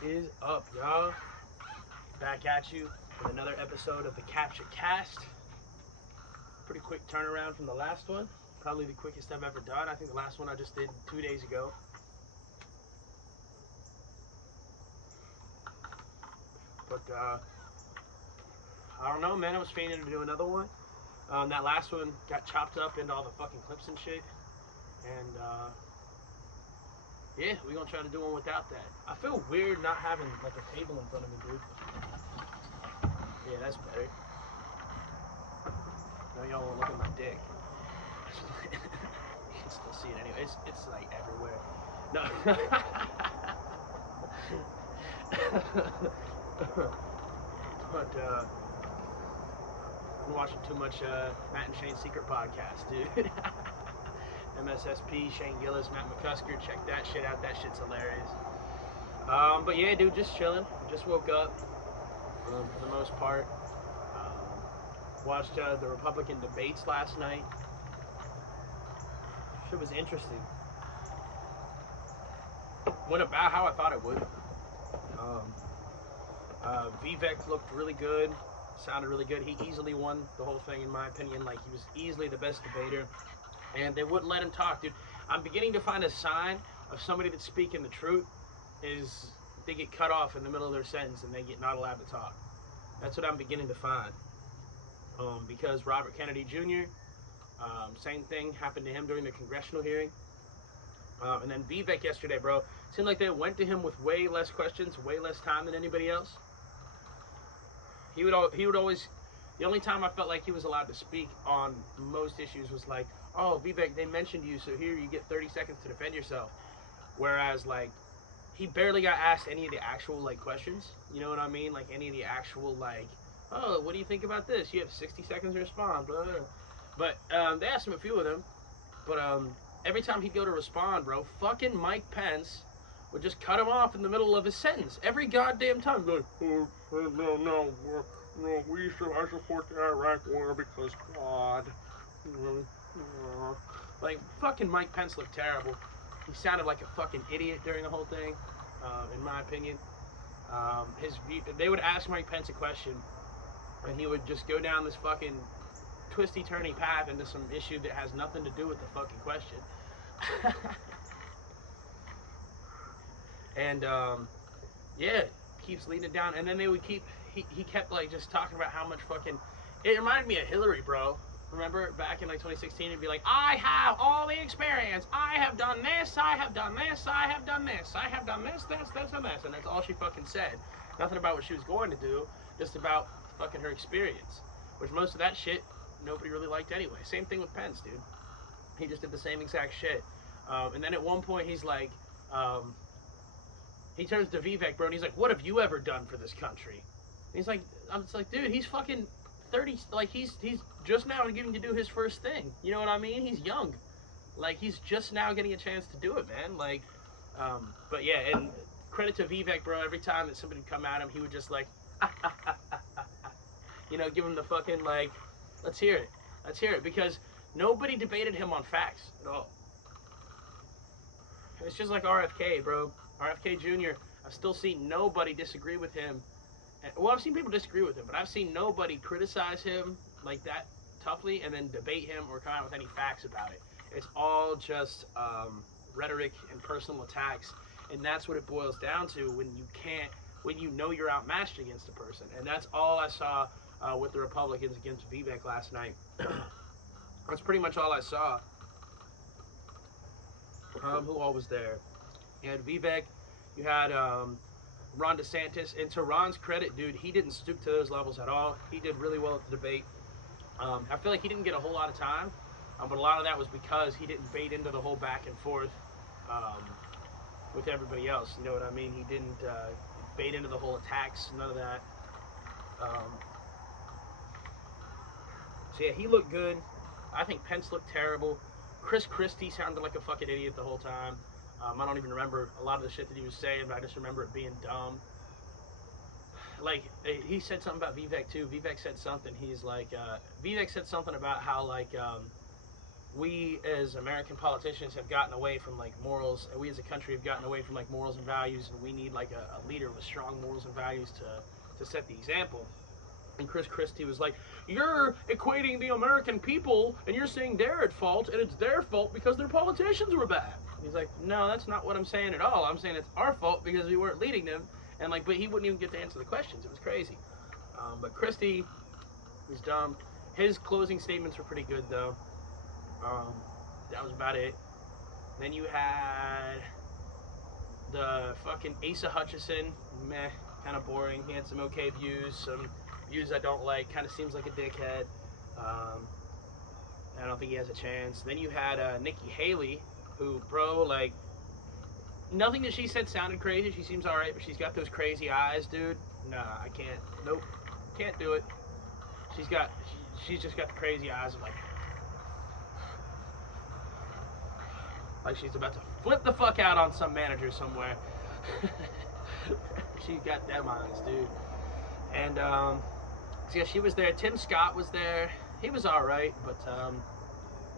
What is up, y'all? Back at you with another episode of the CaptchaCast. Pretty quick turnaround from the last one. Probably the quickest I've ever done. I think the last one I just did 2 days ago. But, I don't know, man. I was fiending to do another one. That last one got chopped up into all the fucking clips and shit. And, yeah, we're gonna try to do one without that. I feel weird not having, like, a table in front of me, dude. Yeah, that's better. Now y'all won't look at my dick. You can still see it anyway. It's like, everywhere. No. But, I've been watching too much Matt and Shane's Secret Podcast, dude. MSSP, Shane Gillis, Matt McCusker, check that shit out. That shit's hilarious. But yeah, dude, just chilling. Just woke up for the most part. Watched the Republican debates last night. Shit was interesting. Went about how I thought it would. Vivek looked really good. Sounded really good. He easily won the whole thing, in my opinion. Like, he was easily the best debater. And they wouldn't let him talk, dude. I'm beginning to find a sign of somebody that's speaking the truth is they get cut off in the middle of their sentence and they get not allowed to talk. That's what I'm beginning to find. Because Robert Kennedy Jr., same thing happened to him during the congressional hearing. And then Vivek yesterday, bro, seemed like they went to him with way less questions, way less time than anybody else. He would always, the only time I felt like he was allowed to speak on most issues was like, oh, Vivek, they mentioned you, so here you get 30 seconds to defend yourself. Whereas, like, he barely got asked any of the actual, like, questions. You know what I mean? Like, any of the actual, like, oh, what do you think about this? You have 60 seconds to respond. Blah, blah, blah. But they asked him a few of them. But every time he'd go to respond, bro, fucking Mike Pence would just cut him off in the middle of his sentence. Every goddamn time. Like, oh, no, I support the Iraq war because God. Like, fucking Mike Pence looked terrible. He sounded like a fucking idiot during the whole thing, in my opinion. They would ask Mike Pence a question, and he would just go down this fucking twisty-turny path into some issue that has nothing to do with the fucking question. And, yeah, keeps leading it down. And then they would keep, he kept, like, just talking about how much fucking, it reminded me of Hillary, bro. Remember back in like 2016, it'd be like, I have all the experience. I have done this. I have done this. I have done this. I have done this, and this. And that's all she fucking said. Nothing about what she was going to do, just about fucking her experience. Which most of that shit, nobody really liked anyway. Same thing with Pence, dude. He just did the same exact shit. And then at one point, he's like, he turns to Vivek, bro, and he's like, what have you ever done for this country? And he's like, I'm just like, dude, he's fucking 30, like, he's just now getting to do his first thing. You know what I mean? He's young. Like, he's just now getting a chance to do it, man. Like, but yeah, and credit to Vivek, bro. Every time that somebody would come at him, he would just, like, you know, give him the fucking, like, let's hear it. Let's hear it. Because nobody debated him on facts at all. It's just like RFK, bro. RFK Jr., I've still seen nobody disagree with him. Well, I've seen people disagree with him, but I've seen nobody criticize him like that toughly and then debate him or come out with any facts about it. It's all just rhetoric and personal attacks, and that's what it boils down to when you know you're outmatched against a person. And that's all I saw with the Republicans against Vivek last night. That's pretty much all I saw. Who all was there? You had Vivek, you had Ron DeSantis, and to Ron's credit, dude, he didn't stoop to those levels at all. He did really well at the debate. I feel like he didn't get a whole lot of time, but a lot of that was because he didn't bait into the whole back and forth with everybody else. You know what I mean? He didn't bait into the whole attacks, none of that. So yeah, he looked good. I think Pence looked terrible. Chris Christie sounded like a fucking idiot the whole time. I don't even remember a lot of the shit that he was saying, but I just remember it being dumb. Like, he said something about Vivek, too. Vivek said something. He's like, Vivek said something about how, like, we as American politicians have gotten away from like morals, and we as a country have gotten away from like morals and values, and we need like a leader with strong morals and values to set the example. And Chris Christie was like, "You're equating the American people, and you're saying they're at fault, and it's their fault because their politicians were bad." And he's like, "No, that's not what I'm saying at all. I'm saying it's our fault because we weren't leading them." And like, but he wouldn't even get to answer the questions. It was crazy. But Christie was dumb. His closing statements were pretty good though. That was about it. Then you had the fucking Asa Hutchinson. Meh, kind of boring. He had some okay views, some views I don't like. Kind of seems like a dickhead. I don't think he has a chance. Then you had Nikki Haley, who, bro, like, nothing that she said sounded crazy. She seems alright, but she's got those crazy eyes, dude. Nah, I can't. Nope. Can't do it. She's just got the crazy eyes of like she's about to flip the fuck out on some manager somewhere. She's got them eyes, dude. And so yeah, she was there. Tim Scott was there. He was alright, but he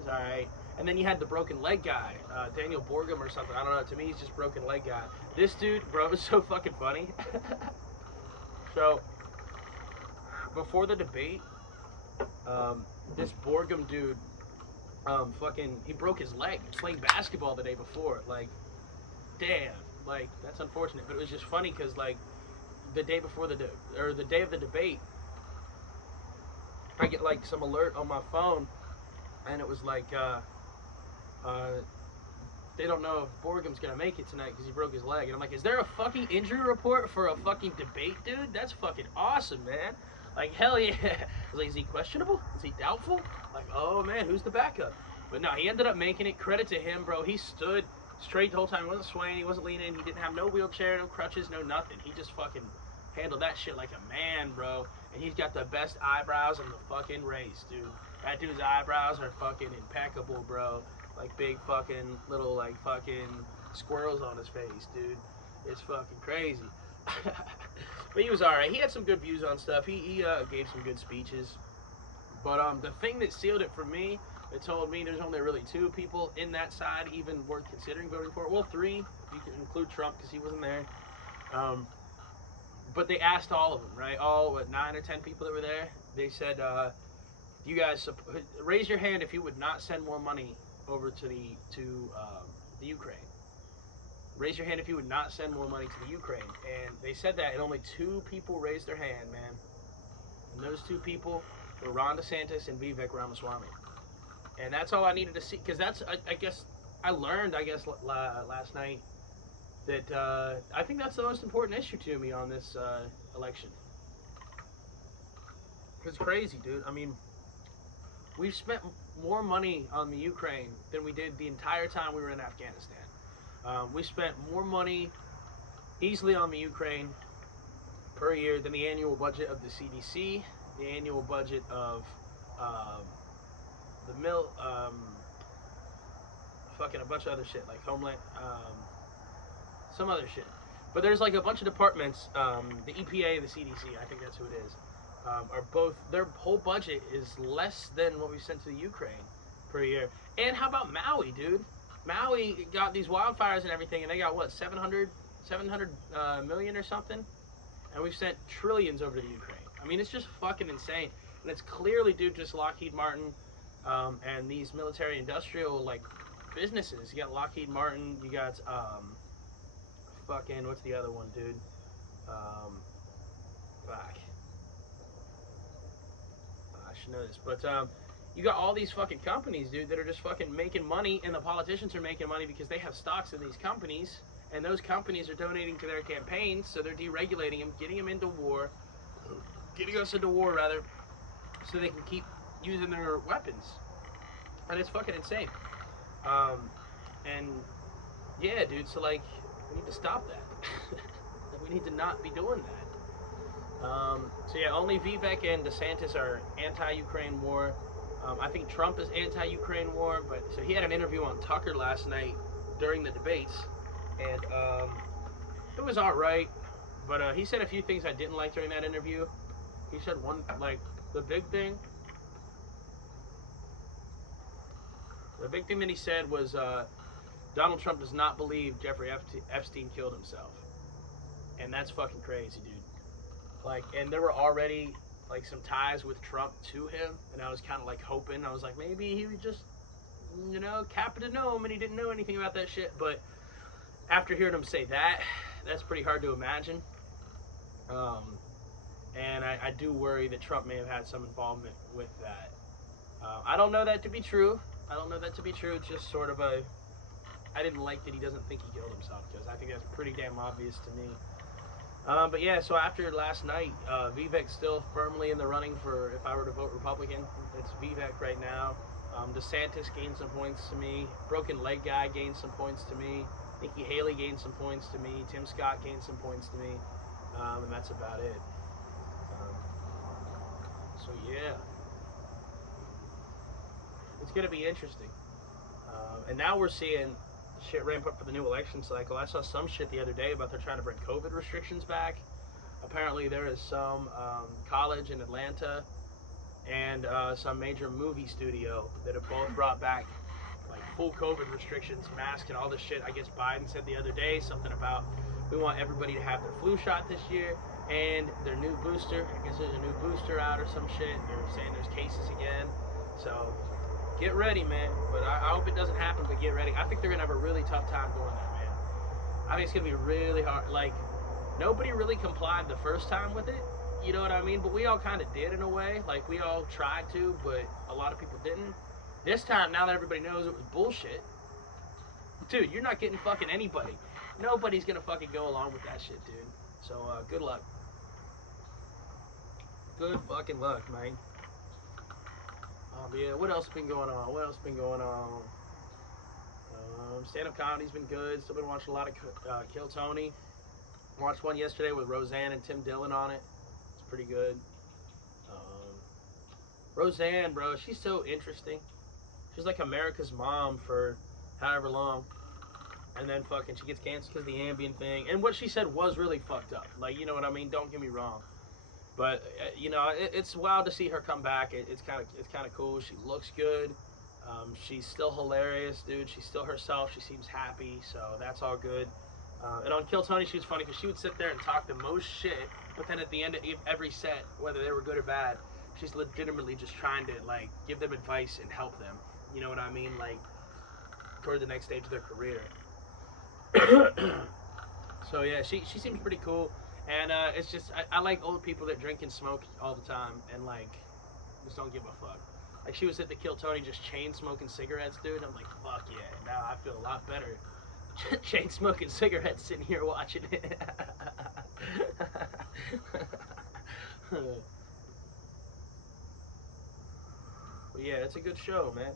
was alright. And then you had the broken leg guy, Daniel Borgum or something. I don't know. To me, he's just broken leg guy. This dude, bro, is so fucking funny. So before the debate, this Borgum dude, he broke his leg playing basketball the day before. Like, damn, like, that's unfortunate. But it was just funny because, like, the day before the day of the debate, I get like some alert on my phone, and it was like, they don't know if Borgum's gonna make it tonight because he broke his leg. And I'm like, is there a fucking injury report for a fucking debate, dude? That's fucking awesome, man. Like, hell yeah. I was like, is he questionable? Is he doubtful? Like, oh man, who's the backup? But no, he ended up making it. Credit to him, bro. He stood straight the whole time. He wasn't swaying. He wasn't leaning. He didn't have no wheelchair, no crutches, no nothing. He just fucking handled that shit like a man, bro. And he's got the best eyebrows in the fucking race, dude. That dude's eyebrows are fucking impeccable, bro. Like big fucking little like fucking squirrels on his face, dude. It's fucking crazy. But he was alright. He had some good views on stuff. He gave some good speeches. But the thing that sealed it for me, it told me there's only really two people in that side even worth considering voting for. Well, three, if you can include Trump because he wasn't there. But they asked all of them, right? All, 9 or 10 people that were there. They said, you guys, raise your hand if you would not send more money over to the Ukraine. Raise your hand if you would not send more money to the Ukraine. And they said that, and only 2 people raised their hand, man. And those 2 people were Ron DeSantis and Vivek Ramaswamy. And that's all I needed to see, because that's, I guess, I learned, last night, that I think that's the most important issue to me on this election. It's crazy, dude. I mean, we've spent more money on the Ukraine than we did the entire time we were in Afghanistan. We spent more money easily on the Ukraine per year than the annual budget of the CDC, the annual budget of fucking a bunch of other shit, like Homeland, some other shit. But there's like a bunch of departments, the EPA, the CDC, I think that's who it is, are both, their whole budget is less than what we sent to the Ukraine per year. And how about Maui, dude? Maui got these wildfires and everything, and they got what, 700 million or something? And we've sent trillions over to the Ukraine. I mean, it's just fucking insane. And it's clearly due to just Lockheed Martin and these military industrial like businesses. You got Lockheed Martin, you got fucking, what's the other one, dude? Fuck. I should know this, but you got all these fucking companies, dude, that are just fucking making money, and the politicians are making money because they have stocks in these companies, and those companies are donating to their campaigns, so they're deregulating them, getting them into war, getting us into war, rather, so they can keep using their weapons. And it's fucking insane. And yeah, dude, so like, we need to stop that. We need to not be doing that. So yeah, only Vivek and DeSantis are anti-Ukraine war. I think Trump is anti-Ukraine war, but so he had an interview on Tucker last night during the debates, and it was alright, but he said a few things I didn't like during that interview. He said one, like, the big thing The big thing that he said was Donald Trump does not believe Jeffrey Epstein killed himself, and that's fucking crazy, dude. Like, and there were already like some ties with Trump to him, and I was kind of like hoping. I was like, maybe he would just, you know, Capita know him, and he didn't know anything about that shit. But after hearing him say that, that's pretty hard to imagine. And I do worry that Trump may have had some involvement with that. I don't know that to be true. I don't know that to be true. It's just sort of a, I didn't like that he doesn't think he killed himself, because I think that's pretty damn obvious to me. But yeah, so after last night, Vivek's still firmly in the running for, if I were to vote Republican, it's Vivek right now. DeSantis gained some points to me. Broken Leg Guy gained some points to me. Nikki Haley gained some points to me. Tim Scott gained some points to me. And that's about it. So yeah, it's going to be interesting. And now we're seeing shit ramp up for the new election cycle. I saw some shit the other day about they're trying to bring COVID restrictions back. Apparently there is some college in Atlanta and some major movie studio that have both brought back like full COVID restrictions, masks and all this shit. I guess Biden said the other day something about we want everybody to have their flu shot this year and their new booster. I guess there's a new booster out or some shit. They're saying there's cases again. So get ready, man. But I hope it doesn't happen, but get ready. I think they're going to have a really tough time doing that, man. I think it's going to be really hard. Like, nobody really complied the first time with it. You know what I mean? But we all kind of did in a way. Like, we all tried to, but a lot of people didn't. This time, now that everybody knows it was bullshit, dude, you're not getting fucking anybody. Nobody's going to fucking go along with that shit, dude. So, good luck. Good fucking luck, man. But yeah, what else been going on? Stand-up comedy's been good. Still been watching a lot of Kill Tony. Watched one yesterday with Roseanne and Tim Dillon on it. It's pretty good. Roseanne, bro, she's so interesting. She's like America's mom for however long. And then fucking she gets canceled because of the Ambien thing. And what she said was really fucked up. Like, you know what I mean? Don't get me wrong. But you know, it's wild to see her come back. It's kind of cool. She looks good. She's still hilarious, dude. She's still herself. She seems happy, so that's all good. And on Kill Tony, she was funny because she would sit there and talk the most shit, but then at the end of every set, whether they were good or bad, she's legitimately just trying to like give them advice and help them. You know what I mean? Like toward the next stage of their career. So yeah, she seems pretty cool. And it's just, I like old people that drink and smoke all the time and, like, just don't give a fuck. Like, she was at the Kill Tony just chain smoking cigarettes, dude. I'm like, fuck yeah, now I feel a lot better. Chain smoking cigarettes sitting here watching it. But yeah, it's a good show, man.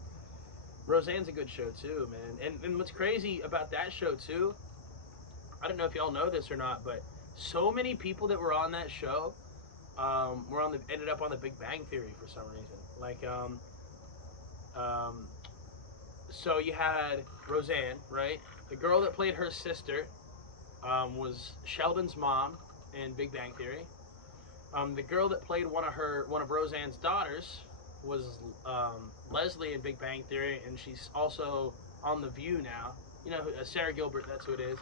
Roseanne's a good show, too, man. And what's crazy about that show, too, I don't know if y'all know this or not, but so many people that were on that show ended up on the Big Bang Theory for some reason. Like, so you had Roseanne, right? The girl that played her sister was Sheldon's mom in Big Bang Theory. The girl that played one of Roseanne's daughters was Leslie in Big Bang Theory, and she's also on The View now. You know, Sarah Gilbert, that's who it is.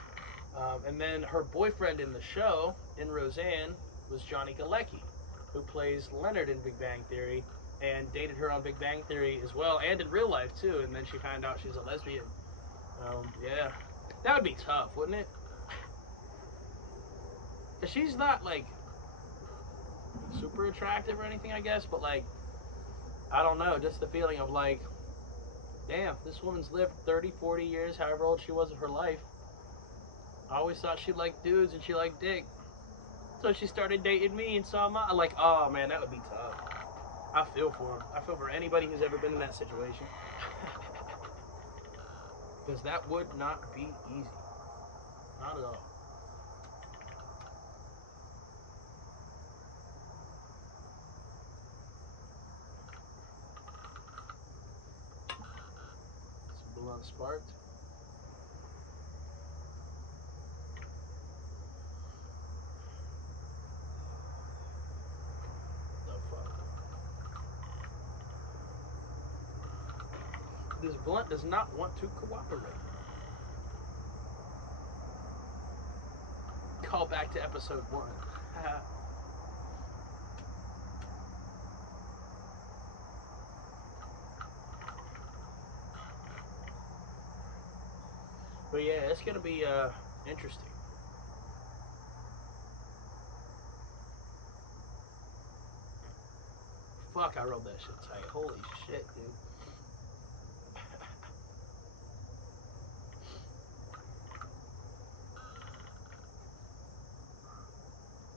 And then her boyfriend in the show, in Roseanne, was Johnny Galecki, who plays Leonard in Big Bang Theory, and dated her on Big Bang Theory as well, and in real life, too, and then she found out she's a lesbian. Yeah. That would be tough, wouldn't it? Because she's not, like, super attractive or anything, I guess, but, like, I don't know, just the feeling of, like, damn, this woman's lived 30, 40 years, however old she was of her life. I always thought she liked dudes and she liked dick. So she started dating me and saw my, like, oh man, that would be tough. I feel for him. I feel for anybody who's ever been in that situation. Because that would not be easy. Not at all. Some blunt sparked. This blunt does not want to cooperate. Call back to episode 1. But yeah, it's gonna be interesting. Fuck, I rolled that shit tight. Holy shit, dude.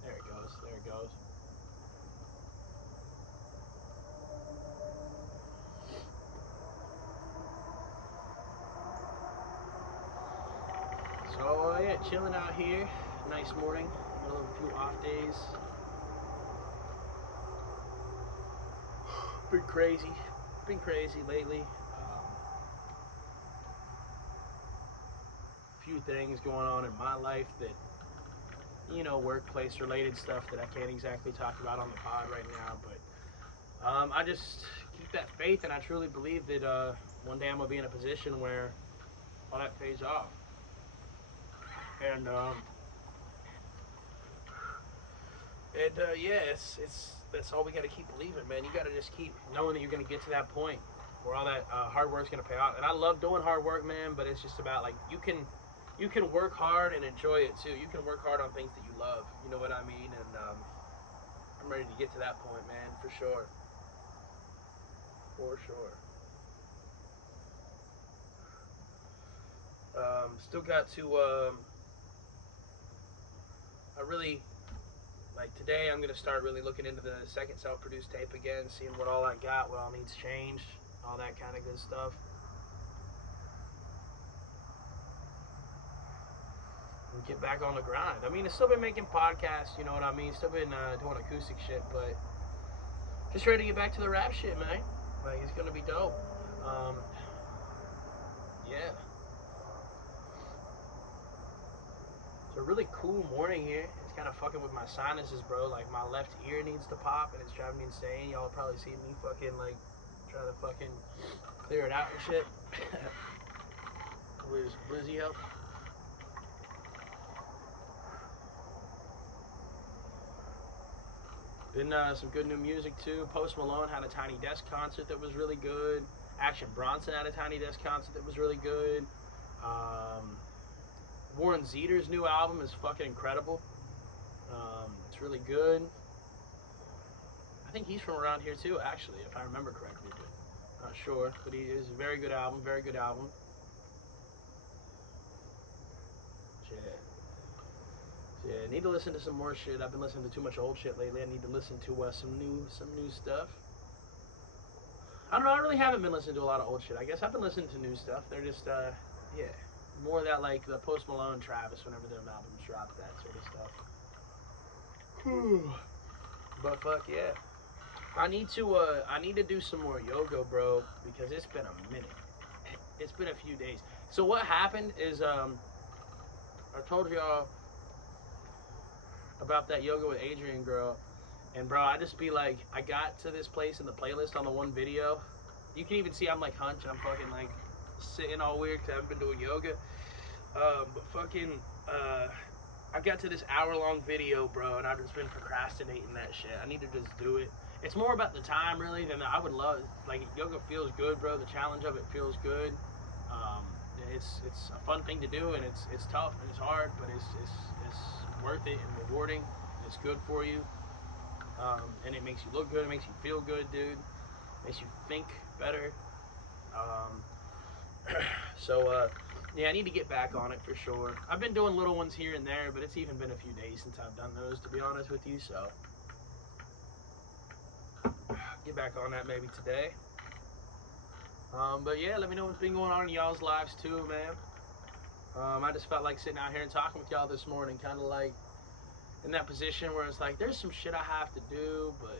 There it goes. There it goes. So yeah, chilling out here. Nice morning. Middle of a few off days. Been crazy. Been crazy lately. Few things going on in my life that, you know, workplace related stuff that I can't exactly talk about on the pod right now, but I just keep that faith, and I truly believe that one day I'm gonna be in a position where all that pays off. And yeah, it's that's all we gotta keep believing, man. You gotta just keep knowing that you're gonna get to that point where all that hard work's gonna pay off. And I love doing hard work, man, but it's just about, like, you can work hard and enjoy it too. You can work hard on things that you love. You know what I mean? And I'm ready to get to that point, man, for sure. For sure. Still got to, I really, like, today I'm going to start really looking into the second self-produced tape again, seeing what all I got, what all needs changed, all that kind of good stuff. And get back on the grind. I mean, I've still been making podcasts, you know what I mean? Still been doing acoustic shit, but just ready to get back to the rap shit, man. Like, it's going to be dope. Yeah. It's a really cool morning here. It's kind of fucking with my sinuses, bro. Like, my left ear needs to pop, and it's driving me insane. Y'all probably see me fucking, like, trying to fucking clear it out and shit. Where's Blizzy help? Been some good new music too. Post Malone had a Tiny Desk concert that was really good. Action Bronson had a Tiny Desk concert that was really good. Warren Zeder's new album is fucking incredible. It's really good. I think he's from around here too, actually, if I remember correctly. But not sure, but he is a very good album. Very good album. Yeah, I need to listen to some more shit. I've been listening to too much old shit lately. I need to listen to some new stuff. I don't know. I really haven't been listening to a lot of old shit. I guess I've been listening to new stuff. They're just, yeah, more of that, like the Post Malone, Travis, whenever their albums drop, that sort of stuff. But fuck yeah, I need to do some more yoga, bro, because it's been a minute. It's been a few days. So what happened is, I told y'all about that yoga with Adrian girl, and bro, I just be like, I got to this place in the playlist on the one video. You can even see I'm like hunched, I'm fucking like sitting all weird because I haven't been doing yoga. But fucking, I got to this hour-long video, bro, and I've just been procrastinating that shit. I need to just do it. It's more about the time, really, than I would love. Like, yoga feels good, bro. The challenge of it feels good. It's a fun thing to do, and it's tough and it's hard, but it's worth it and rewarding. And it's good for you, and it makes you look good. It makes you feel good, dude. It makes you think better. Yeah, I need to get back on it for sure. I've been doing little ones here and there, but it's even been a few days since I've done those, to be honest with you. So get back on that maybe today. But yeah, let me know what's been going on in y'all's lives too, man. I just felt like sitting out here and talking with y'all this morning, kind of like in that position where it's like, there's some shit I have to do, but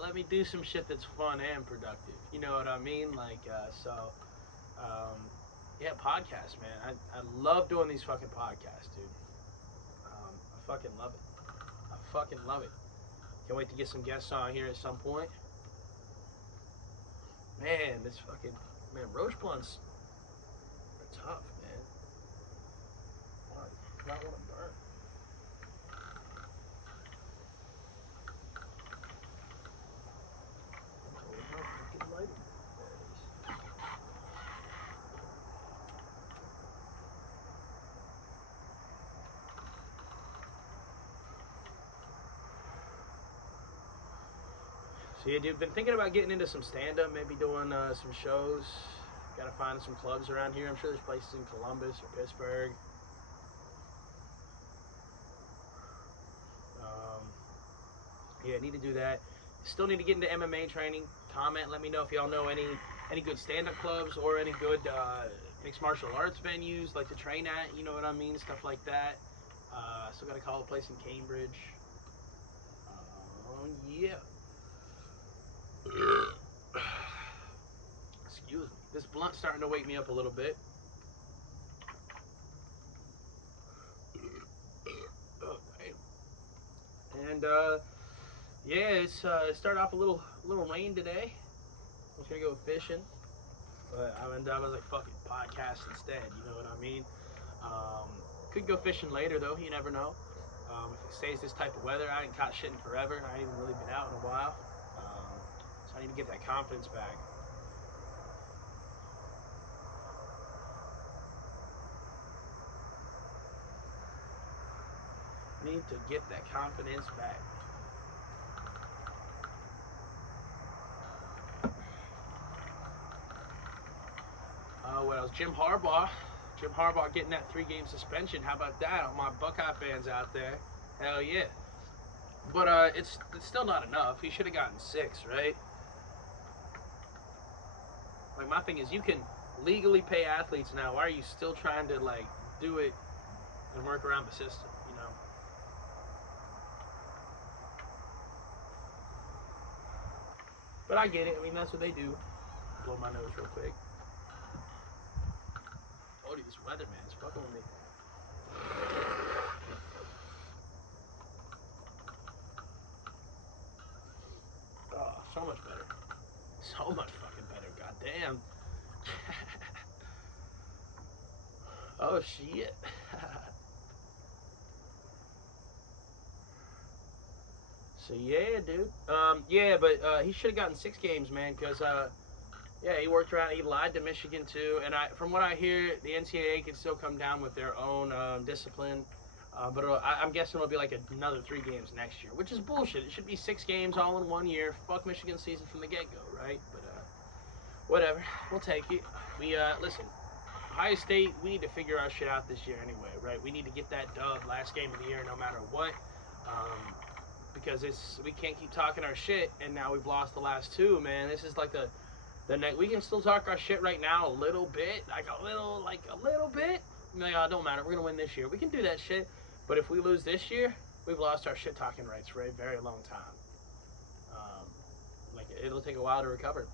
let me do some shit that's fun and productive. You know what I mean? Like, yeah, podcasts, man. I love doing these fucking podcasts, dude. I fucking love it. I fucking love it. Can't wait to get some guests on here at some point. Man, this fucking man, Roach blunts are tough, man. Why? Does not want to burn. I told him how fucking light it. There it is. So yeah, dude, been thinking about getting into some stand-up, maybe doing some shows. Gotta find some clubs around here. I'm sure there's places in Columbus or Pittsburgh. Yeah, need to do that. Still need to get into MMA training. Comment, let me know if y'all know any good stand-up clubs or any good mixed martial arts venues like to train at. You know what I mean? Stuff like that. Still gotta call a place in Cambridge. Yeah. Excuse me. This blunt's starting to wake me up a little bit. Oh, damn. And yeah, it started off a little rain today. I was gonna go fishing, but I was like, fuck it, podcast instead. You know what I mean? Could go fishing later though. You never know. If it stays this type of weather, I ain't caught shit in forever. I ain't even really been out in a while. So I need to get that confidence back. Need to get that confidence back. What else? Jim Harbaugh getting that 3-game suspension. How about that? All my Buckeye fans out there. Hell yeah. But it's still not enough. He should have gotten 6, right? Like, my thing is, you can legally pay athletes now. Why are you still trying to, like, do it and work around the system, you know? But I get it. I mean, that's what they do. Blow my nose real quick. Oh, this weather, man, it's fucking with me. Oh, so much better. So much fucking better. Goddamn. Oh, shit. So, yeah, dude. Yeah, but he should have gotten 6 games, man, because, yeah, he worked around. He lied to Michigan, too. And from what I hear, the NCAA can still come down with their own discipline. But I'm guessing it'll be like another 3 games next year, which is bullshit. It should be 6 games all in 1 year. Fuck Michigan season from the get-go, right? But whatever. We'll take it. We listen, Ohio State, we need to figure our shit out this year anyway, right? We need to get that dub last game of the year no matter what. Because we can't keep talking our shit, and now we've lost the last 2, man. This is like the next. We can still talk our shit right now a little bit, like a little bit. Like, oh, don't matter. We're gonna win this year. We can do that shit. But if we lose this year, we've lost our shit talking rights for a very long time. Like, it'll take a while to recover.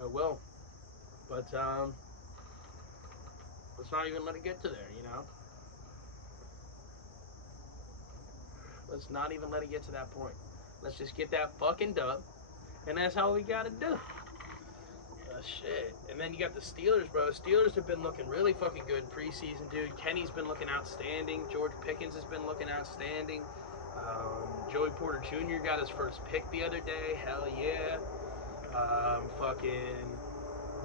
It will. But let's not even let it get to there, you know? Let's not even let it get to that point. Let's just get that fucking dub, and that's all we gotta do. Shit. And then you got the Steelers, bro. Steelers have been looking really fucking good in preseason, dude. Kenny's been looking outstanding. George Pickens has been looking outstanding. Joey Porter Jr. got his first pick the other day. Hell yeah. Fucking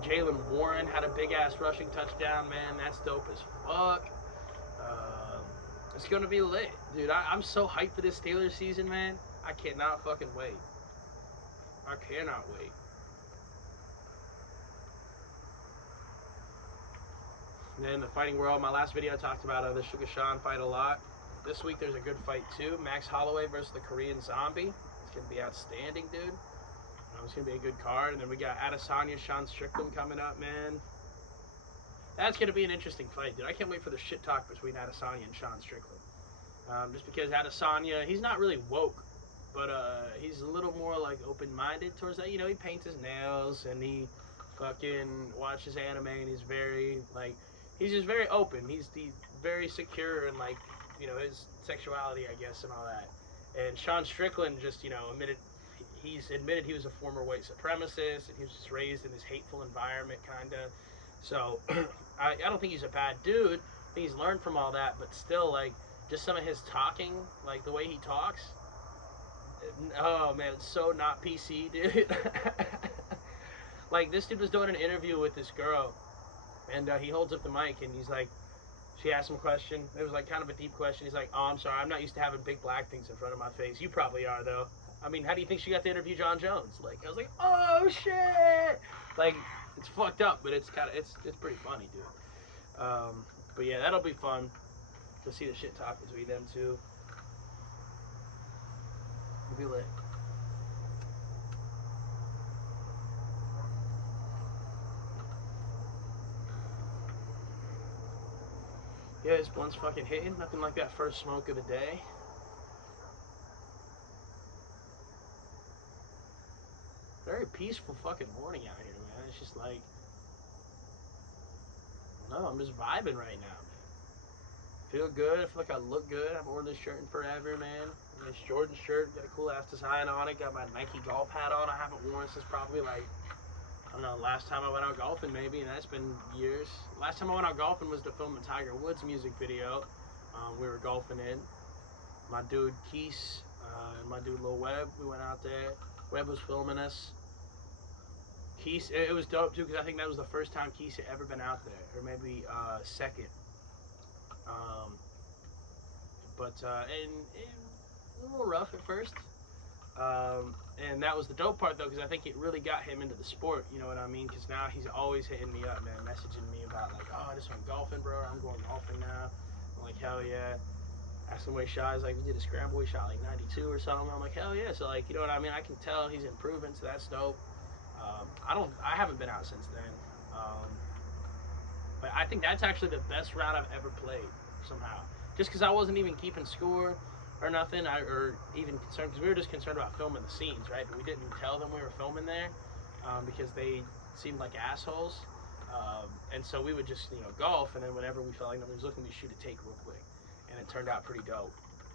Jalen Warren had a big-ass rushing touchdown, man. That's dope as fuck. It's going to be lit. Dude, I'm so hyped for this Steelers season, man. I cannot fucking wait. I cannot wait. And then the fighting world, my last video I talked about the Sugar Sean fight a lot. This week there's a good fight too. Max Holloway versus the Korean Zombie. It's going to be outstanding, dude. It's going to be a good card. And then we got Adesanya, Sean Strickland coming up, man. That's going to be an interesting fight, dude. I can't wait for the shit talk between Adesanya and Sean Strickland. Just because Adesanya, he's not really woke, but he's a little more like open-minded towards that. You know, he paints his nails and he fucking watches anime, and he's very like, he's just very open. He's very secure in, like, you know, his sexuality, I guess, and all that. And Sean Strickland just, you know, admitted he's admitted he was a former white supremacist, and he was just raised in this hateful environment, kind of. So I don't think he's a bad dude. I think he's learned from all that, but still, like, just some of his talking, like the way he talks. Oh man, it's so not PC, dude. Like, this dude was doing an interview with this girl, and he holds up the mic, and he's like, she asked him a question. It was like kind of a deep question. He's like, "Oh, I'm sorry, I'm not used to having big black things in front of my face. You probably are, though. I mean, how do you think she got to interview John Jones?" Like, I was like, "Oh shit!" Like, it's fucked up, but it's kind of it's pretty funny, dude. But yeah, that'll be fun to see the shit talk between them two. It'll be lit. Yeah, this blunt's fucking hitting. Nothing like that first smoke of the day. Very peaceful fucking morning out here, man. It's just like, no, I'm just vibing right now, man. Feel good. I feel like I look good. I haven't worn this shirt in forever, man. This Jordan shirt, got a cool ass design on it. Got my Nike golf hat on. I haven't worn since probably like, I don't know, last time I went out golfing maybe, and that's been years. Last time I went out golfing was to film the Tiger Woods music video. We were golfing in. My dude Keese and my dude Lil Webb, we went out there. Webb was filming us. Keese, it was dope too, because I think that was the first time Keese had ever been out there, or maybe second. And a little rough at first. And that was the dope part though, because I think it really got him into the sport, you know what I mean? Because now he's always hitting me up, man, messaging me about like, "Oh, I just went golfing, bro. I'm going golfing now." I'm like, hell yeah. Asked him where he shot. He's like, "We did a scramble. We shot like 92 or something." I'm like, hell yeah. So like, you know what I mean? I can tell he's improving, so that's dope. I haven't been out since then. But I think that's actually the best round I've ever played somehow. Just because I wasn't even keeping score or nothing, or even concerned, because we were just concerned about filming the scenes, right? But we didn't tell them we were filming there because they seemed like assholes. And so we would just, you know, golf, and then whenever we felt like nobody was looking, we'd shoot a take real quick. And it turned out pretty dope.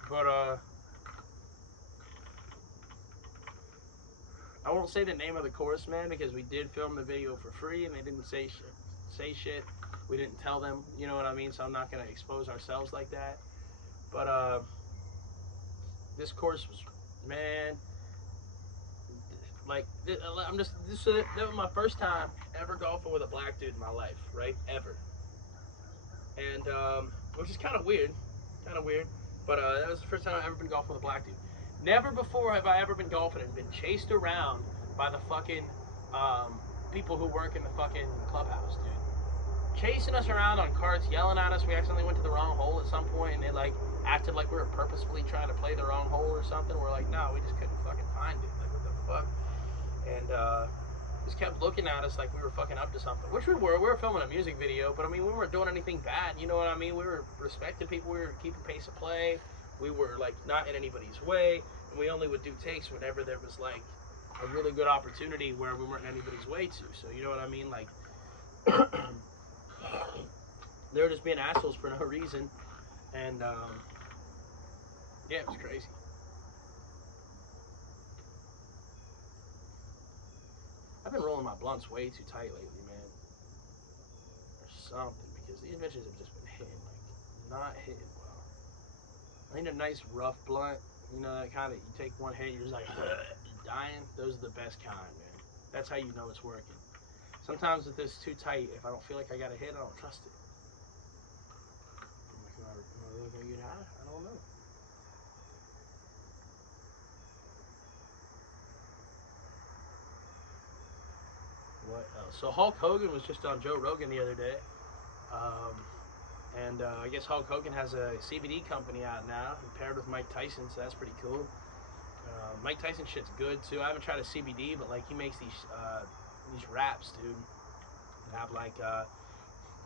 But I won't say the name of the course, man, because we did film the video for free, and they didn't say shit. We didn't tell them, you know what I mean? So I'm not gonna expose ourselves like that. But this course was, man, like, this was my first time ever golfing with a black dude in my life, right? Ever. And which is kind of weird, but that was the first time I've ever been golfing with a black dude. Never before have I ever been golfing and been chased around by the fucking people who work in the fucking clubhouse, dude. Chasing us around on carts, yelling at us. We accidentally went to the wrong hole at some point, and they like acted like we were purposefully trying to play the wrong hole or something. We're like, no, we just couldn't fucking find it. Like, what the fuck? And just kept looking at us like we were fucking up to something, which we were. We were filming a music video, but I mean, we weren't doing anything bad. You know what I mean? We were respecting people. We were keeping pace of play. We were like not in anybody's way, and we only would do takes whenever there was like a really good opportunity where we weren't in anybody's way to. So you know what I mean? Like, they were just being assholes for no reason, and yeah, it was crazy. I've been rolling my blunts way too tight lately, man. Or something, because these bitches have just been hitting, like, not hitting well. I need a nice rough blunt, you know, that kind of, you take one hit, you're just like, you're dying. Those are the best kind, man. That's how you know it's working. Sometimes if it's too tight, if I don't feel like I got a hit, I don't trust it. Am I really gonna get high? I don't know. What else? So Hulk Hogan was just on Joe Rogan the other day. And I guess Hulk Hogan has a CBD company out now, paired with Mike Tyson, so that's pretty cool. Mike Tyson shit's good too. I haven't tried a CBD, but like he makes these wraps, dude. They have like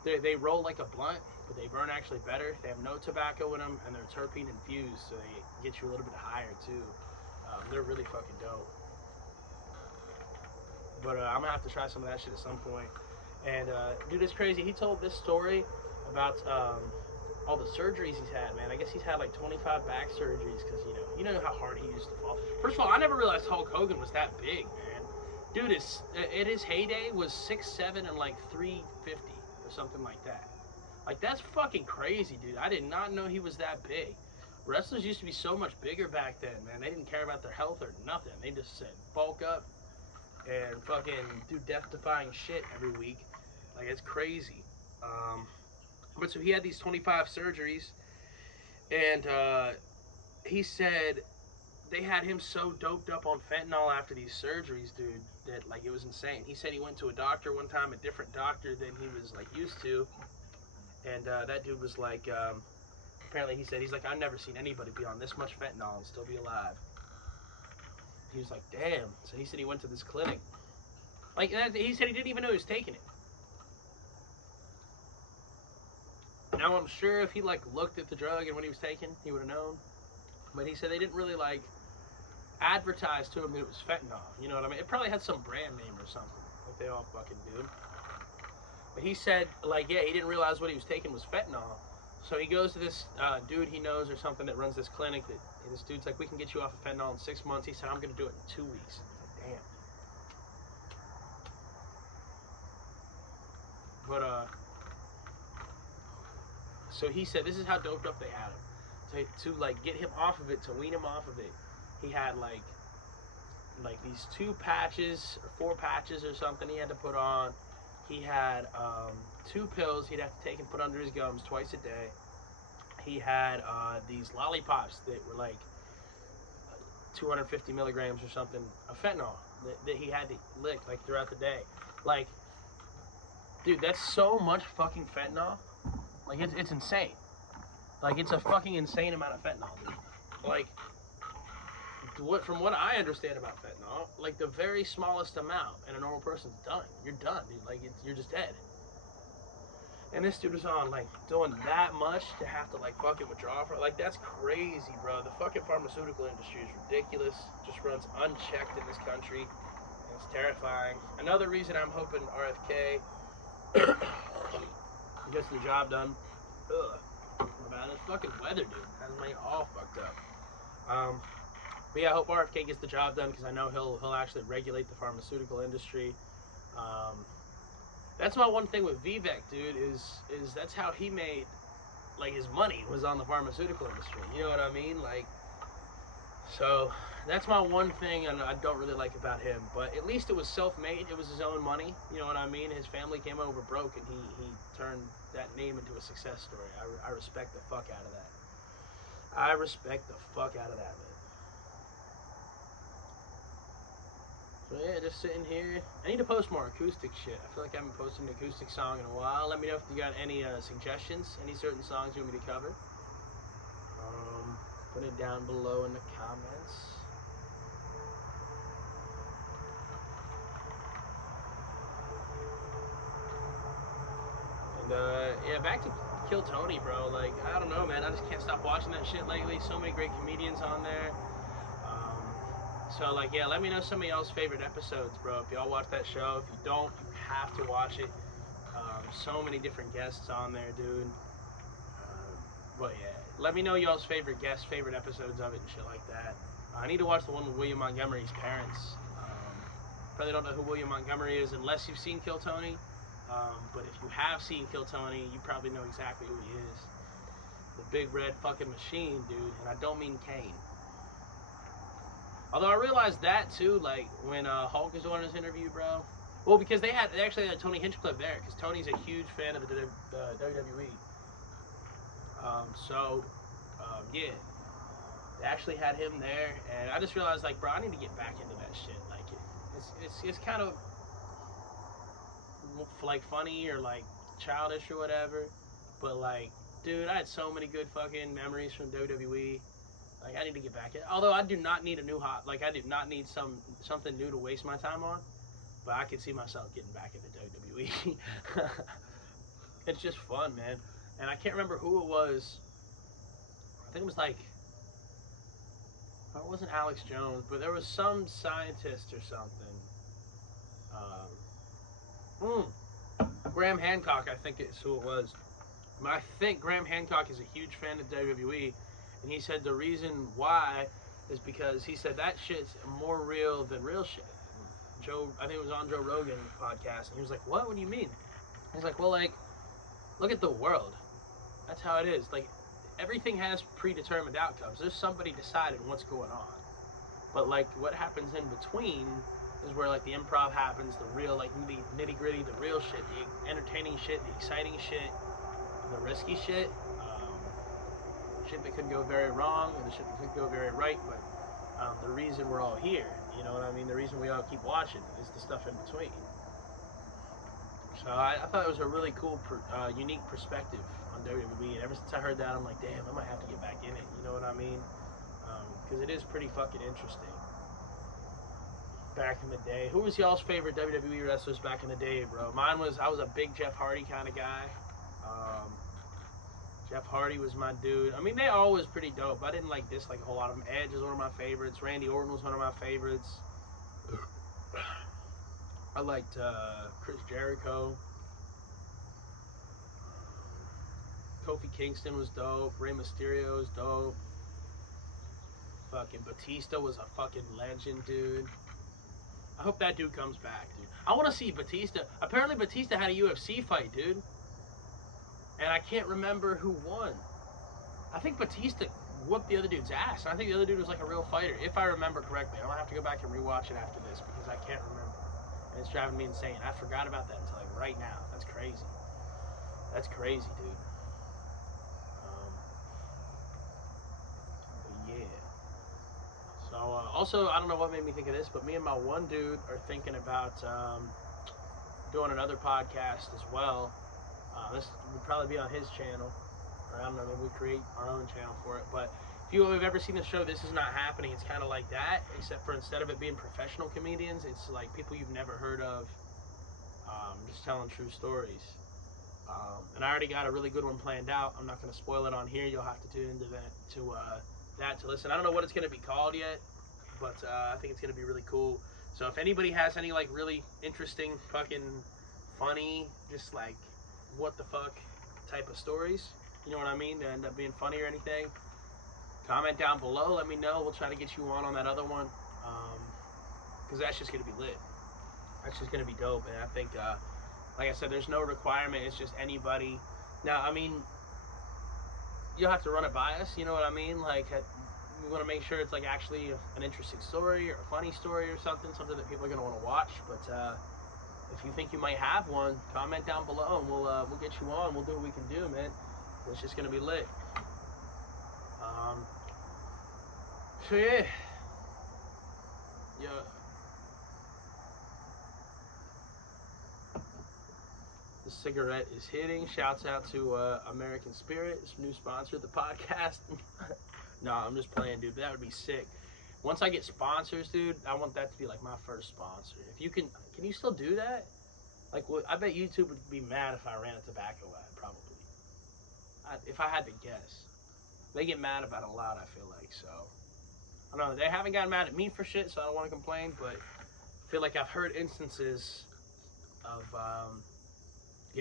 they roll like a blunt, but they burn actually better. They have no tobacco in them, and they're terpene infused, so they get you a little bit higher too. They're really fucking dope. But I'm gonna have to try some of that shit at some point. And dude, it's crazy. He told this story about all the surgeries he's had, man. I guess he's had like 25 back surgeries because you know how hard he used to fall. First of all, I never realized Hulk Hogan was that big, man. Dude, at his heyday was 6'7" and like 350 or something like that. Like, that's fucking crazy, dude. I did not know he was that big. Wrestlers used to be so much bigger back then, man. They didn't care about their health or nothing. They just said bulk up and fucking do death-defying shit every week. Like, it's crazy. But so he had these 25 surgeries, and he said they had him so doped up on fentanyl after these surgeries, dude, that, like, it was insane. He said he went to a doctor one time, a different doctor than he was, like, used to, and that dude was like, apparently he said, he's like, I've never seen anybody be on this much fentanyl and still be alive. He was like, damn. So he said he went to this clinic. Like, he said he didn't even know he was taking it. Now, I'm sure if he, like, looked at the drug and when he was taking, he would have known. But he said they didn't really, like, advertise to him that it was fentanyl. You know what I mean? It probably had some brand name or something, like they all fucking do. But he said, like, yeah, he didn't realize what he was taking was fentanyl. So he goes to this dude he knows or something that runs this clinic. That this dude's like, we can get you off of fentanyl in 6 months. He said, I'm going to do it in 2 weeks. Like, damn. But, so he said this is how doped up they had him. To like, get him off of it, to wean him off of it, he had, like these 2 patches, or 4 patches or something he had to put on. He had 2 pills he'd have to take and put under his gums twice a day. He had these lollipops that were like 250 milligrams or something of fentanyl that he had to lick like throughout the day. Like, dude, that's so much fucking fentanyl. Like, it's insane. Like, it's a fucking insane amount of fentanyl, dude. Like, from what I understand about fentanyl, like, the very smallest amount and a normal person's done. You're done, dude. Like, you're just dead. And this dude was on, like, doing that much to have to, like, fucking withdraw from. Like, that's crazy, bro. The fucking pharmaceutical industry is ridiculous. Just runs unchecked in this country. And it's terrifying. Another reason I'm hoping RFK gets the job done. Ugh. Man, this fucking weather, dude, has me all fucked up. But yeah, I hope RFK gets the job done because I know he'll actually regulate the pharmaceutical industry. That's my one thing with Vivek, dude, is that's how he made, like, his money was on the pharmaceutical industry. You know what I mean? Like, so that's my one thing I don't really like about him. But at least it was self-made. It was his own money. You know what I mean? His family came over broke, and he turned that name into a success story. I respect the fuck out of that. I respect the fuck out of that, man. So yeah, just sitting here. I need to post more acoustic shit. I feel like I haven't posted an acoustic song in a while. Let me know if you got any suggestions, any certain songs you want me to cover. Put it down below in the comments. And yeah, back to Kill Tony, bro. Like, I don't know, man. I just can't stop watching that shit lately. So many great comedians on there. So, like, yeah, let me know some of y'all's favorite episodes, bro. If y'all watch that show. If you don't, you have to watch it. So many different guests on there, dude. But, yeah, let me know y'all's favorite guests, favorite episodes of it and shit like that. I need to watch the one with William Montgomery's parents. Probably don't know who William Montgomery is unless you've seen Kill Tony. But if you have seen Kill Tony, you probably know exactly who he is. The big red fucking machine, dude. And I don't mean Kane. Although I realized that too, like when Hulk was doing his interview, bro. Well, because they actually had Tony Hinchcliffe there, because Tony's a huge fan of the WWE. Yeah, they actually had him there, and I just realized, like, bro, I need to get back into that shit. Like, it's kind of like funny or like childish or whatever, but like, dude, I had so many good fucking memories from WWE. Like, I need to get back in. Although I do not need a new I do not need something new to waste my time on. But I can see myself getting back into WWE. It's just fun, man. And I can't remember who it was. I think it was like, it wasn't Alex Jones, but there was some scientist or something. Graham Hancock, I think is who it was. I think Graham Hancock is a huge fan of WWE, and he said the reason why is because he said that shit's more real than real shit. I think it was on Joe Rogan's podcast, and he was like, "What? What do you mean?" He's like, "Well, like, look at the world. That's how it is. Like, everything has predetermined outcomes. There's somebody deciding what's going on. But, like, what happens in between is where, like, the improv happens, the real, like, nitty-gritty, the real shit, the entertaining shit, the exciting shit, the risky shit, shit that could go very wrong, and the shit that could go very right, but the reason we're all here, you know what I mean? The reason we all keep watching is the stuff in between." So I thought it was a really cool, unique perspective on WWE, and ever since I heard that, I'm like, damn, I might have to get back in it, you know what I mean? Because it is pretty fucking interesting. Back in the day, who was y'all's favorite WWE wrestlers back in the day, bro? Mine was, I was a big Jeff Hardy kind of guy. Jeff Hardy was my dude. I mean, they all was pretty dope. I didn't like dislike a whole lot of them. Edge is one of my favorites. Randy Orton was one of my favorites. I liked Chris Jericho. Kofi Kingston was dope. Rey Mysterio was dope. Fucking Batista was a fucking legend, dude. I hope that dude comes back, dude. I want to see Batista. Apparently Batista had a UFC fight, dude. And I can't remember who won. I think Batista whooped the other dude's ass. I think the other dude was like a real fighter, if I remember correctly. I'm going to have to go back and rewatch it after this because I can't remember. And it's driving me insane. I forgot about that until like right now. That's crazy. That's crazy, dude. But yeah. So, also, I don't know what made me think of this, but me and my one dude are thinking about doing another podcast as well. This would probably be on his channel, or I don't know, maybe we create our own channel for it. But if you have ever seen the show This Is Not Happening, it's kind of like that, except for instead of it being professional comedians, it's like people you've never heard of, just telling true stories. And I already got a really good one planned out. I'm not going to spoil it on here. You'll have to tune into that to listen. I don't know what it's going to be called yet, but I think it's going to be really cool. So if anybody has any like really interesting, fucking funny, just like what the fuck type of stories, you know what I mean, that end up being funny or anything, comment down below. Let me know. We'll try to get you on that other one, because that's just going to be lit. That's just going to be dope. And I think, like I said, there's no requirement. It's just anybody. Now, I mean, you'll have to run it by us, you know what I mean? Like, we want to make sure it's like actually an interesting story or a funny story or something that people are going to want to watch. But if you think you might have one, comment down below and we'll get you on. We'll do what we can do, man. It's just gonna be lit. So yeah. The cigarette is hitting. Shouts out to American Spirit, this new sponsor of the podcast. No, I'm just playing, dude. That would be sick. Once I get sponsors, dude, I want that to be like my first sponsor. If you can you still do that? Like, I bet YouTube would be mad if I ran a tobacco ad, probably. If I had to guess. They get mad about it a lot, I feel like, so. I don't know, they haven't gotten mad at me for shit, so I don't want to complain, but I feel like I've heard instances of,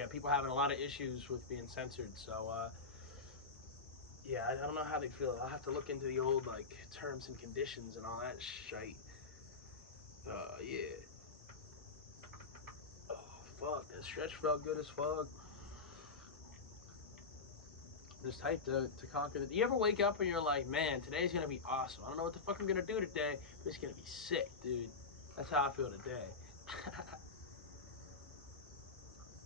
people having a lot of issues with being censored, so, yeah, I don't know how they feel. I'll have to look into the old, like, terms and conditions and all that shite. Yeah. Oh, fuck, that stretch felt good as fuck. Just hyped to conquer the... Do you ever wake up and you're like, man, today's gonna be awesome. I don't know what the fuck I'm gonna do today, but it's gonna be sick, dude. That's how I feel today.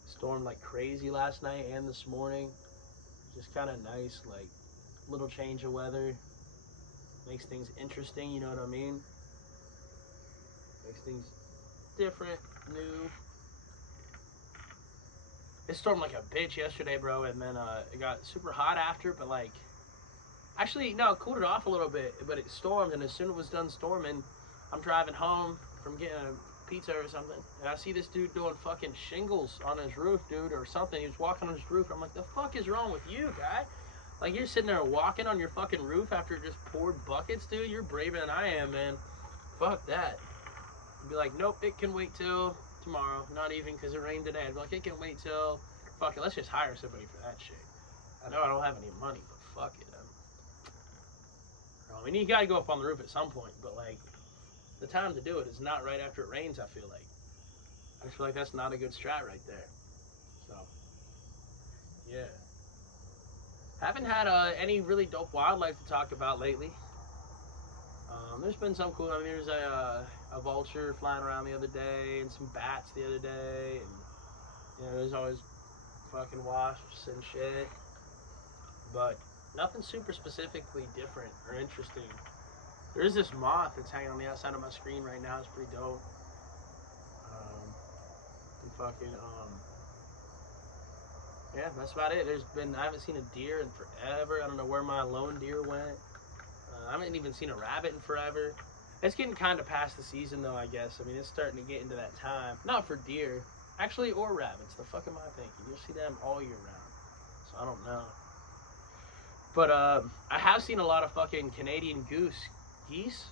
Stormed like crazy last night and this morning. Just kind of nice, like, little change of weather. Makes things interesting, you know what I mean? Makes things different, new. It stormed like a bitch yesterday, bro, and then it got super hot after, but like, actually, no, it cooled it off a little bit, but it stormed, and as soon as it was done storming, I'm driving home from getting a pizza or something, and I see this dude doing fucking shingles on his roof, dude, or something. He was walking on his roof. I'm like, the fuck is wrong with you, guy? Like, you're sitting there walking on your fucking roof after it just poured buckets, dude? You're braver than I am, man. Fuck that. I'd be like, nope, it can wait till tomorrow. Not even because it rained today. I'd be like, it can wait till, fuck it, let's just hire somebody for that shit. I know I don't have any money, but fuck it. I mean, you gotta go up on the roof at some point, but like, the time to do it is not right after it rains, I feel like. I feel like that's not a good strat right there. So, yeah. Haven't had any really dope wildlife to talk about lately. There's been some cool. I mean, there's a vulture flying around the other day, and some bats the other day, and you know, there's always fucking wasps and shit. But nothing super specifically different or interesting. There is this moth that's hanging on the outside of my screen right now. It's pretty dope. And fucking yeah, that's about it. I haven't seen a deer in forever. I don't know where my lone deer went. I haven't even seen a rabbit in forever. It's getting kind of past the season though, I guess. I mean, it's starting to get into that time. Not for deer, actually, or rabbits. The fuck am I thinking? You'll see them all year round. So I don't know. But I have seen a lot of fucking Canadian geese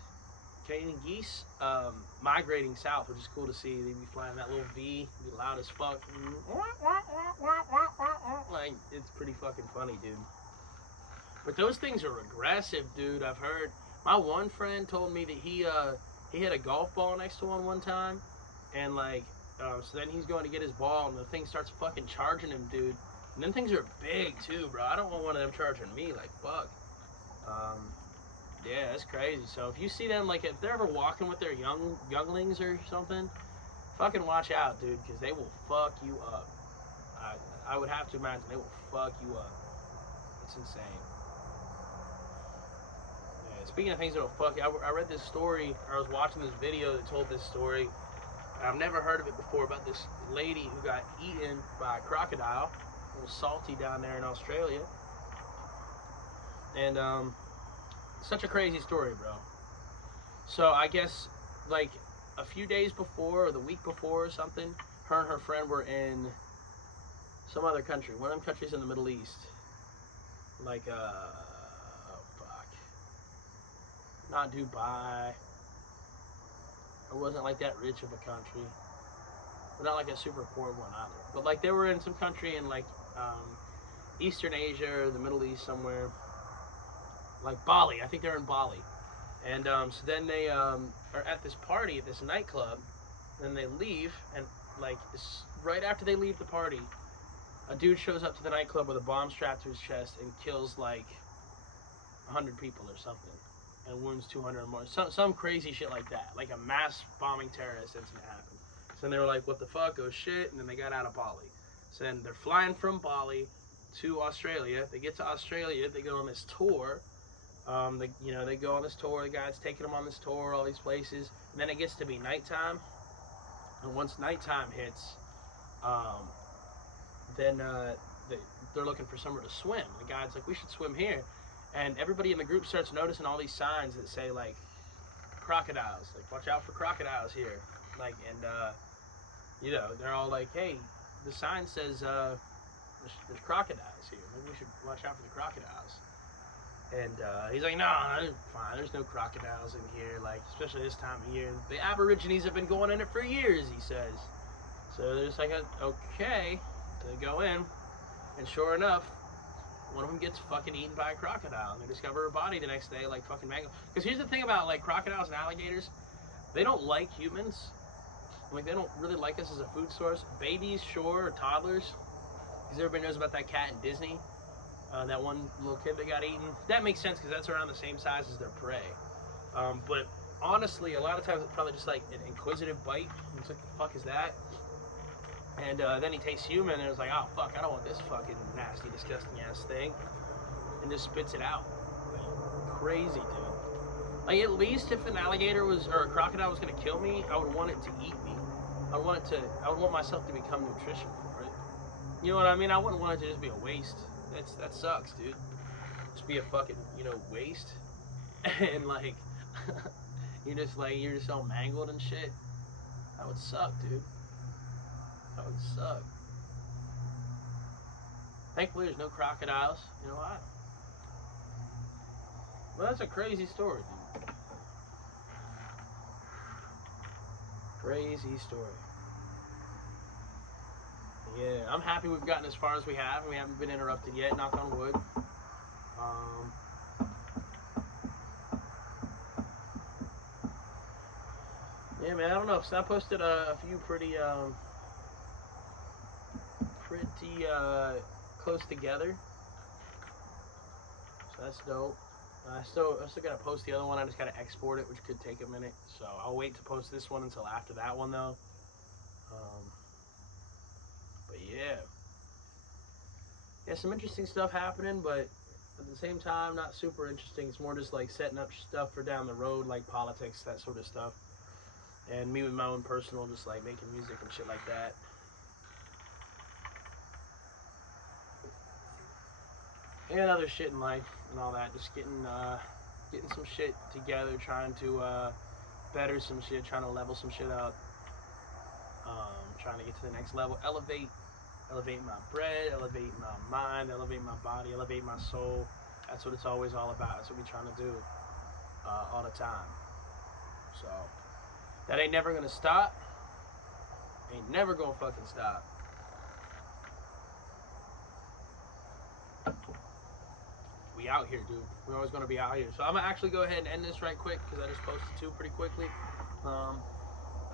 migrating south, which is cool to see. They'd be flying that little V, be loud as fuck. Like, it's pretty fucking funny, dude. But those things are aggressive, dude. I've heard. My one friend told me that he had a golf ball next to one time, and like, so then he's going to get his ball, and the thing starts fucking charging him, dude. And them things are big too, bro. I don't want one of them charging me. Like, fuck. Yeah, that's crazy. So if you see them, like, if they're ever walking with their younglings or something, fucking watch out, dude, because they will fuck you up. I would have to imagine they will fuck you up. It's insane. Yeah, speaking of things that'll fuck you, I read this story, or I was watching this video that told this story. I've never heard of it before, about this lady who got eaten by a crocodile. A little salty down there in Australia. And, such a crazy story, bro. So I guess, like, a few days before, or the week before or something, her and her friend were in some other country. One of them countries in the Middle East. Like, not Dubai. It wasn't like that rich of a country. But not like a super poor one either. But like, they were in some country in like Eastern Asia or the Middle East somewhere. Like Bali. I think they're in Bali. And so then they are at this party at this nightclub. Then they leave, and like right after they leave the party, a dude shows up to the nightclub with a bomb strapped to his chest and kills like 100 people or something, and wounds 200 or more. Some crazy shit like that. Like a mass bombing terrorist incident happened. So then they were like, what the fuck? Oh shit. And then they got out of Bali. So then they're flying from Bali to Australia. They get to Australia. They go on this tour. They go on this tour. The guy's taking them on this tour, all these places. And then it gets to be nighttime. And once nighttime hits, then they're looking for somewhere to swim. The guy's like, we should swim here. And everybody in the group starts noticing all these signs that say, like, crocodiles. Like, watch out for crocodiles here. Like, and, they're all like, hey, the sign says there's crocodiles here. Maybe we should watch out for the crocodiles. And he's like, no, fine. There's no crocodiles in here. Like, especially this time of year. The Aborigines have been going in it for years, he says. So they're just like, okay. So they go in, and sure enough, one of them gets fucking eaten by a crocodile. And they discover her body the next day, like, fucking mangled. Because here's the thing about, like, crocodiles and alligators. They don't like humans. Like, they don't really like us as a food source. Babies, sure, or toddlers. Because everybody knows about that cat in Disney. That one little kid that got eaten. That makes sense, because that's around the same size as their prey. But honestly, a lot of times it's probably just, like, an inquisitive bite. It's like, the fuck is that? And then he tastes human, and it's like, oh, fuck, I don't want this fucking nasty, disgusting-ass thing. And just spits it out. Like, crazy, dude. Like, at least if an alligator or a crocodile was going to kill me, I would want it to eat me. I would want myself to become nutrition for it. You know what I mean? I wouldn't want it to just be a waste. That sucks, dude. Just be a fucking, waste. And, like, you're just all mangled and shit. That would suck, dude. That would suck. Thankfully, there's no crocodiles. You know why? Well, that's a crazy story, dude. Crazy story. Yeah, I'm happy we've gotten as far as we have. We haven't been interrupted yet, knock on wood. Yeah, man, I don't know. So I posted a few pretty close together. So that's dope. I still gotta post the other one. I just gotta export it, which could take a minute. So I'll wait to post this one until after that one, though. But yeah, some interesting stuff happening, but at the same time, not super interesting. It's more just like setting up stuff for down the road, like politics, that sort of stuff. And me with my own personal, just like making music and shit like that. And other shit in life and all that. Just getting some shit together, trying to better some shit, trying to level some shit up. Trying to get to the next level, elevate my bread, elevate my mind, elevate my body, elevate my soul. That's what it's always all about. That's what we're trying to do all the time. So that ain't never gonna stop. Ain't never gonna fucking stop. We out here, dude. We're always gonna be out here. So I'm gonna actually go ahead and end this right quick because I just posted 2 pretty quickly.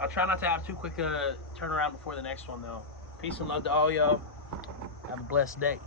I'll try not to have too quick a turnaround before the next one, though. Peace and love to all y'all. Have a blessed day.